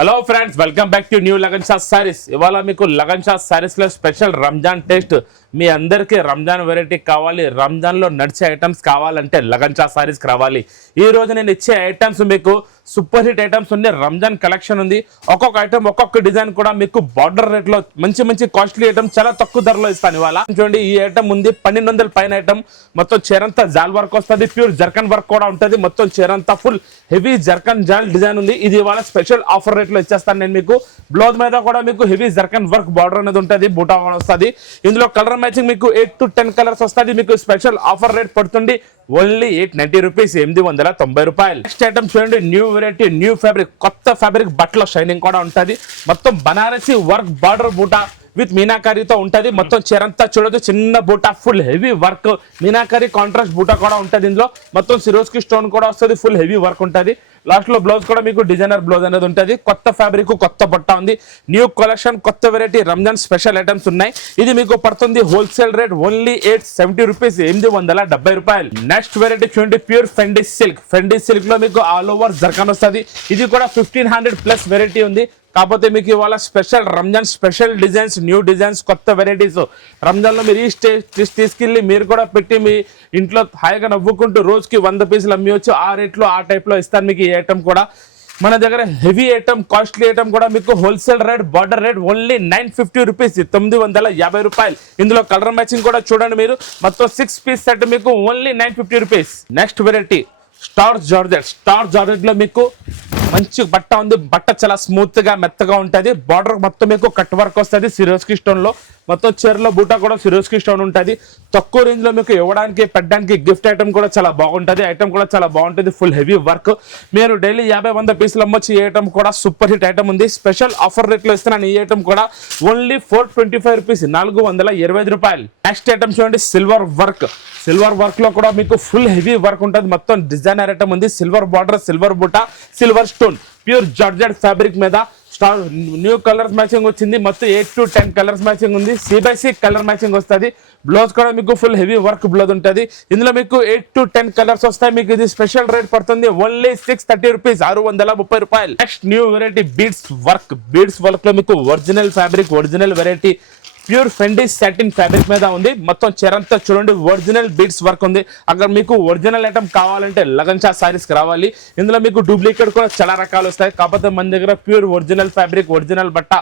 Hello friends, welcome back to new lagan Shah saris. ఇవాళ మీకు లగన్ షా సారీస్ లో స్పెషల్ రంజాన్ టేస్ట్. మీ అందరికీ రంజాన్ వెరైటీ కావాలి, రంజాన్ లో నడిచే ఐటమ్స్ కావాలంటే లగన్ షా సారీస్ రావాలి. ఈ రోజు నేను ఇచ్చే ఐటమ్స్ మీకు సూపర్ హిట్ ఐటమ్స్ ఉంది. రంజాన్ కలెక్షన్ ఉంది. ఒక్కొక్క ఐటమ్ ఒక్కొక్క డిజైన్ కూడా మీకు బార్డర్ రేట్ లో మంచి మంచి కాస్ట్లీ ఐటమ్ చాలా తక్కువ ధరలో ఇస్తాను ఇవాళ. చూడండి, ఈ ఐటమ్ ఉంది 1200 పైన ఐటమ్. మొత్తం చీరంతా జాల్ వర్క్ వస్తుంది, ప్యూర్ జర్కన్ వర్క్ కూడా ఉంటుంది. మొత్తం చీరంతా ఫుల్ హెవీ జర్కన్ జాల్ డిజైన్ ఉంది. ఇది ఇవాళ స్పెషల్ ఆఫర్ రేట్ లో ఇచ్చేస్తాను నేను మీకు. బ్లౌజ్ మీద కూడా మీకు హెవీ జర్కన్ వర్క్ బార్డర్ అనేది ఉంటుంది, బూటా కూడా వస్తుంది. ఇందులో కలర్ మ్యాచింగ్ మీకు 8 to 10 కలర్స్ వస్తుంది. మీకు స్పెషల్ ఆఫర్ రేట్ పడుతుంది ఓన్లీ 890 రూపీస్, 890 రూపాయలు. నెక్స్ట్ ఐటమ్ చూడండి, న్యూ వెరైటీ, న్యూ ఫ్యాబ్రిక్, కొత్త ఫ్యాబ్రిక్, బట్టలో షైనింగ్ కూడా ఉంటుంది. మొత్తం బనారసి వర్క్ బార్డర్ బూటా విత్ మీనాకారీతో ఉంటుంది. మొత్తం చీరంతా చూడదు, చిన్న బూటా, full heavy work, meenakari contrast బూటా కూడా ఉంటుంది. ఇందులో మొత్తం సిరోస్కి స్టోన్ కూడా వస్తుంది, ఫుల్ హెవీ వర్క్ ఉంటుంది. లాస్ట్ లో బ్లౌజ్ కూడా మీకు డిజైనర్ బ్లౌజ్ అనేది ఉంటుంది. కొత్త ఫ్యాబ్రిక్, కొత్త బట్ట ఉంది. న్యూ కలెక్షన్, కొత్త వెరైటీ, రంజాన్ స్పెషల్ ఐటమ్స్ ఉన్నాయి. ఇది మీకు పడుతుంది హోల్సేల్ రేట్ ఓన్లీ 870 రూపీస్, 870 రూపాయలు. నెక్స్ట్ వెరైటీ చూడండి, ప్యూర్ ఫెండీ సిల్క్. ఫెండీ సిల్క్ లో మీకు ఆల్ ఓవర్ జర్కన్ వస్తుంది. ఇది కూడా 1500+ వెరైటీ ఉంది. కాకపోతే మీకు ఇవాళ special Ramzan special designs, new designs, కొత్త వెరైటీస్. రంజాన్ లో మీరు ఈ స్టేజ్ తీసుకెళ్ళి మీరు కూడా పెట్టి మీ ఇంట్లో హాయిగా నవ్వుకుంటూ రోజుకి 100 పీసులు అమ్మవచ్చు. ఆ రేట్లో ఆ టైప్ లో ఇస్తాను మీకు ఈ ఐటమ్ కూడా. మన దగ్గర హెవీ ఐటమ్, కాస్ట్లీ ఐటమ్ కూడా మీకు wholesale rate, border rate only 950 rupees, 950 రూపాయలు. ఇందులో కలర్ మ్యాచింగ్ కూడా చూడండి మీరు. మొత్తం 6 పీస్ సెట్ మీకు only 950 rupees. Next variety star georgette. Star georgette లో మీకు మంచి బట్ట ఉంది. బట్ట చాలా స్మూత్ గా మెత్తగా ఉంటుంది. బార్డర్ మొత్తం మీకు కట్ వర్క్ వస్తుంది సిరోస్కి స్టోన్ లో. మొత్తం చీరలో బూటా కూడా సిరోస్కి స్టోన్ ఉంటుంది. తక్కువ రేంజ్ లో మీకు ఇవ్వడానికి, పెట్టడానికి గిఫ్ట్ ఐటమ్ కూడా చాలా బాగుంటుంది. ఐటమ్ కూడా చాలా బాగుంటుంది, ఫుల్ హెవీ వర్క్. మీరు డైలీ 50-100 పీసులు అమ్మొచ్చు. ఈ ఐటమ్ కూడా సూపర్ హిట్ ఐటమ్ ఉంది. స్పెషల్ ఆఫర్ రేట్ లో ఇస్తున్నాను ఈ ఐటమ్ కూడా ఓన్లీ 425 రూపీస్, 425 రూపాయలు. నెక్స్ట్ ఐటమ్ చూడండి, సిల్వర్ వర్క్. సిల్వర్ వర్క్ లో కూడా మీకు ఫుల్ హెవీ వర్క్ ఉంటుంది. మొత్తం డిజైనర్ ఐటమ్ ఉంది. సిల్వర్ బార్డర్, సిల్వర్ బూటా, silver stone, pure georgette fabric మీద స్టార్ న్యూ కలర్స్ మ్యాచింగ్ వచ్చింది. మొత్తం 8 to 10 కలర్స్ మ్యాచింగ్ ఉంది. C/C కలర్ మ్యాచింగ్ వస్తుంది. బ్లౌజ్ కూడా మీకు ఫుల్ హెవీ వర్క్ బ్లౌజ్ ఉంటుంది. ఇందులో మీకు 8 to 10 కలర్స్ వస్తాయి. మీకు ఇది స్పెషల్ రేట్ పడుతుంది ఓన్లీ 630 రూపీస్, 630 రూపాయలు. Next new variety beads work. Beads work లో మీకు original fabric, original variety, pure Fendi satin fabric మీద ఉంది. మొత్తం చీరంతా చూడండి, ఒరిజినల్ బీడ్స్ వర్క్ ఉంది. అక్కడ మీకు ఒరిజినల్ ఐటమ్ కావాలంటే లగన్ షా సారీస్ రావాలి. ఇందులో మీకు డూప్లికేట్ కూడా చాలా రకాలు వస్తాయి. కాకపోతే మన దగ్గర ప్యూర్ ఒరిజినల్ ఫ్యాబ్రిక్, ఒరిజినల్ బట్ట,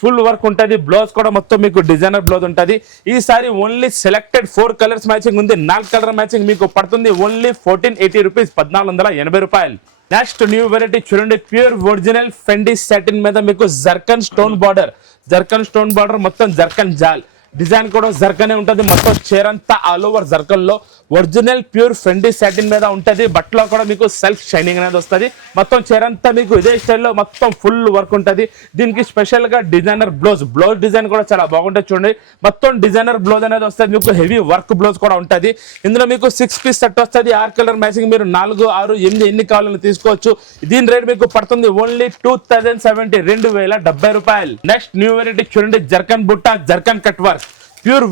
ఫుల్ వర్క్ ఉంటుంది. బ్లౌజ్ కూడా మొత్తం మీకు డిజైనర్ బ్లౌజ్ ఉంటుంది. ఈ sorry only selected 4 colours matching ఉంది. 4 కలర్ మ్యాచింగ్ మీకు పడుతుంది ఓన్లీ 1480 రూపీస్, 1480 రూపాయలు. నెక్స్ట్ న్యూ వెరైటీ చూడండి, ప్యూర్ ఒరిజినల్ ఫెండీ సాటిన్ మీద మీకు zircon stone border. Zircon stone border, మొత్తం జర్కన్ జాల్ డిజైన్ కూడా జర్కనే ఉంటుంది. మొత్తం చీరంతా ఆల్ ఓవర్ జర్కన్ లో ఒరిజినల్ ప్యూర్ ఫెండీ సాటిన్ మీద ఉంటుంది. బట్టలో కూడా మీకు సెల్ఫ్ షైనింగ్ అనేది వస్తుంది. మొత్తం చీరంతా మీకు ఇదే స్టైల్లో మొత్తం ఫుల్ వర్క్ ఉంటుంది. దీనికి స్పెషల్ గా డిజైనర్ బ్లౌజ్, బ్లౌజ్ డిజైన్ కూడా చాలా బాగుంటుంది. చూడండి, మొత్తం డిజైనర్ బ్లౌజ్ అనేది వస్తుంది. మీకు హెవీ వర్క్ బ్లౌజ్ కూడా ఉంటుంది. ఇందులో మీకు 6 పీస్ సెట్ వస్తుంది. 6 కలర్ మ్యాచింగ్ మీరు 4, 6, 8 ఎన్ని కావాలని తీసుకోవచ్చు. దీని రేట్ మీకు పడుతుంది ఓన్లీ 2070, 2070 రూపాయలు. నెక్స్ట్ న్యూ వెరైటీ చూడండి, జర్కన్ బుట్టా, zircon cut work, pure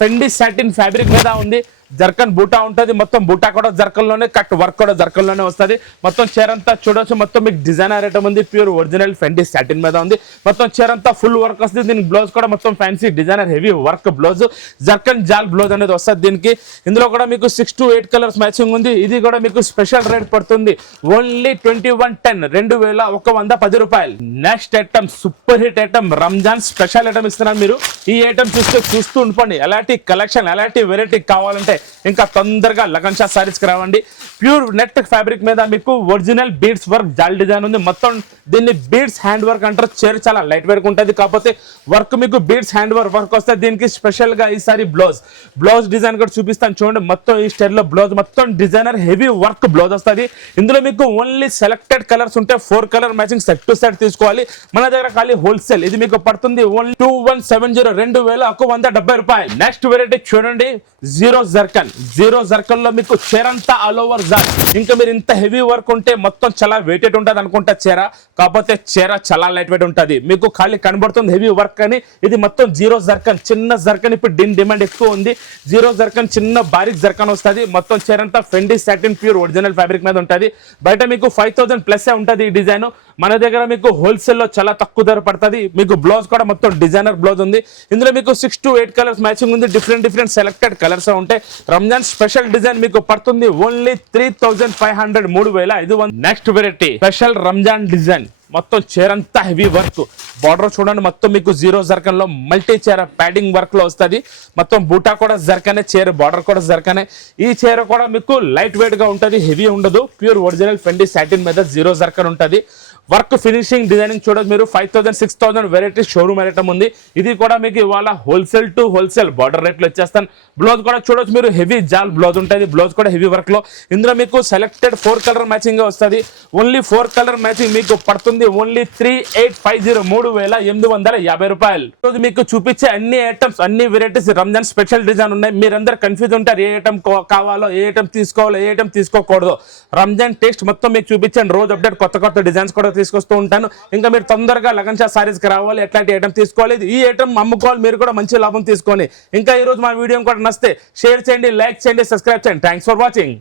Fendi satin fabric మీద ఉంది. జర్కన్ బూటా ఉంటుంది. మొత్తం బూటా కూడా జర్కన్ లోనే, కట్ వర్క్ కూడా జర్కన్ లోనే వస్తుంది. మొత్తం చీరంతా చూడొచ్చు. మొత్తం మీకు డిజైనర్ ఐటమ్ ఉంది. ప్యూర్ ఒరిజినల్ ఫెండీ సాటిన్ మీద ఉంది. మొత్తం చీరంతా ఫుల్ వర్క్ వస్తుంది. దీనికి బ్లౌజ్ కూడా మొత్తం fancy designer heavy work blouse, zircon జాల్ బ్లౌజ్ అనేది వస్తుంది దీనికి. ఇందులో కూడా మీకు 6 to 8 కలర్స్ మ్యాచింగ్ ఉంది. ఇది కూడా మీకు స్పెషల్ రేట్ పడుతుంది ఓన్లీ 2110, 2110 రూపాయలు. Next item super hit item, Ramzan special item ఇస్తున్నాను మీరు. ఈ ఐటమ్ చూస్తూ ఉండండి. ఎలాంటి కలెక్షన్, ఎలాంటి వెరైటీ కావాలంటే ఇంకా తొందరగా లగన్ షా సారీస్ రావండి. ప్యూర్ నెట్ ఫ్యాబ్రిక్ మీద మీకు ఒరిజినల్ బీడ్స్ వర్క్ జాల్ డిజైన్ ఉంది. మొత్తం దీన్ని బీడ్స్ హ్యాండ్ వర్క్ అంటారు. చీర చాలా లైట్ వెయిట్ ఉంటుంది. కాకపోతే వర్క్ మీకు బీడ్స్ హ్యాండ్ వర్క్ వస్తే దీనికి స్పెషల్ గా ఈసారి బ్లౌజ్ డిజైన్ కూడా చూపిస్తాను చూడండి. మొత్తం ఈ స్టైల్ లో బ్లౌజ్, మొత్తం డిజైనర్ హెవీ వర్క్ బ్లౌజ్ వస్తుంది. ఇందులో మీకు ఓన్లీ సెలెక్టెడ్ కలర్స్ ఉంటే 4 colour matching set to set తీసుకోవాలి. మన దగ్గర ఖాళీ హోల్సేల్. ఇది మీకు పడుతుంది ఓన్లీ 2170, 2170 రూపాయలు. నెక్స్ట్ వెరైటీ చూడండి, జీరో జర్కన్ లో మీకు చీరంతా ఆల్ ఓవర్ జాల్. ఇంకా మీరు ఇంత హెవీ వర్క్ ఉంటే మొత్తం చాలా వెయిటెడ్ ఉంటుంది అనుకుంటా చీర. కాకపోతే చీర చాలా లైట్ వెయిట్ ఉంటుంది. మీకు ఖాళీ కనబడుతుంది హెవీ వర్క్ అని. ఇది మొత్తం జీరో జర్కన్, చిన్న జర్కన్ ఇప్పుడు డిమాండ్ ఎక్కువ ఉంది. జీరో జర్కన్, చిన్న బారిక్ జర్కన్ వస్తుంది. మొత్తం చీర అంతా ఫెండీ సాటిన్ ప్యూర్ ఒరిజినల్ ఫ్యాబ్రిక్ మీద ఉంటుంది. బయట మీకు 5000+ ఉంటుంది ఈ డిజైన్. మన దగ్గర మీకు హోల్సేల్ లో చాలా తక్కువ ధర పడుతుంది. మీకు బ్లౌజ్ కూడా మొత్తం డిజైనర్ బ్లౌజ్ ఉంది. ఇందులో మీకు 6 to 8 కలర్స్ మ్యాచింగ్ ఉంది. డిఫరెంట్ సెలెక్టెడ్ కలర్స్ ఉంటాయి. రంజాన్ స్పెషల్ డిజైన్ మీకు పడుతుంది only 3500 3500. Next variety special Ramzan design మొత్తం చీర అంతా హెవీ వర్క్. బార్డర్ చూడండి మొత్తం మీకు జీరో జర్కన్ లో మల్టీ చీర ప్యాడింగ్ వర్క్ లో వస్తుంది. మొత్తం బూటా కూడా జర్కనే, చీర బార్డర్ కూడా జర్కనే. ఈ చీర కూడా మీకు లైట్ వెయిట్ గా ఉంటుంది, హెవీ ఉండదు. ప్యూర్ ఒరిజినల్ ఫెండి సాటిన్ మీద జీరో జర్కన్ ఉంటుంది. వర్క్ ఫినిషింగ్ డిజైనింగ్ చూడొచ్చు మీరు. 5000 6000 వెరైటీ షోరూమ్ ఐటమ్ ఉంది. ఇది కూడా మీకు ఇవాళ హోల్సేల్ టు హోల్సేల్ బార్డర్ రేట్లో ఇచ్చేస్తాను. బ్లౌజ్ కూడా చూడొచ్చు మీరు, హెవీ జాల్ బ్లౌజ్ ఉంటుంది. బ్లౌజ్ కూడా హెవీ వర్క్ లో. ఇందులో మీకు సెలెక్టెడ్ 4 కలర్ మ్యాచింగ్ వస్తుంది. ఓన్లీ 4 కలర్ మ్యాచింగ్ మీకు పడుతుంది ఓన్లీ 3850 3850 రూపాయలు. రోజు మీకు చూపించే అన్ని ఐటమ్స్ అన్ని వెరైటీస్ రంజాన్ స్పెషల్ డిజైన్ ఉన్నాయి. మీరందరూ కన్ఫ్యూజ్ ఉంటారు ఏ ఐటమ్ కావాలో, ఏ ఐటమ్ తీసుకోవాలో, ఏ ఐటమ్ తీసుకోకూడదు. రంజాన్ టేస్ట్ మొత్తం మీకు చూపించాను. రోజు అప్డేట్ కొత్త డిజైన్స్ కూడా తీసుకొస్తూ ఉంటాను. ఇంకా మీరు తొందరగా లగన్ షా సారీస్ కి రావాలి, ఎట్లాంటి ఐటమ్ తీసుకోవాలి, ఈ ఐటమ్ అమ్ముకోవాలి, మీరు కూడా మంచి లాభం తీసుకోండి. ఇంకా ఈ రోజు మా వీడియో కూడా నచ్చితే షేర్ చేయండి, లైక్ చేయండి, సబ్స్క్రైబ్ చేయండి. Thanks for watching.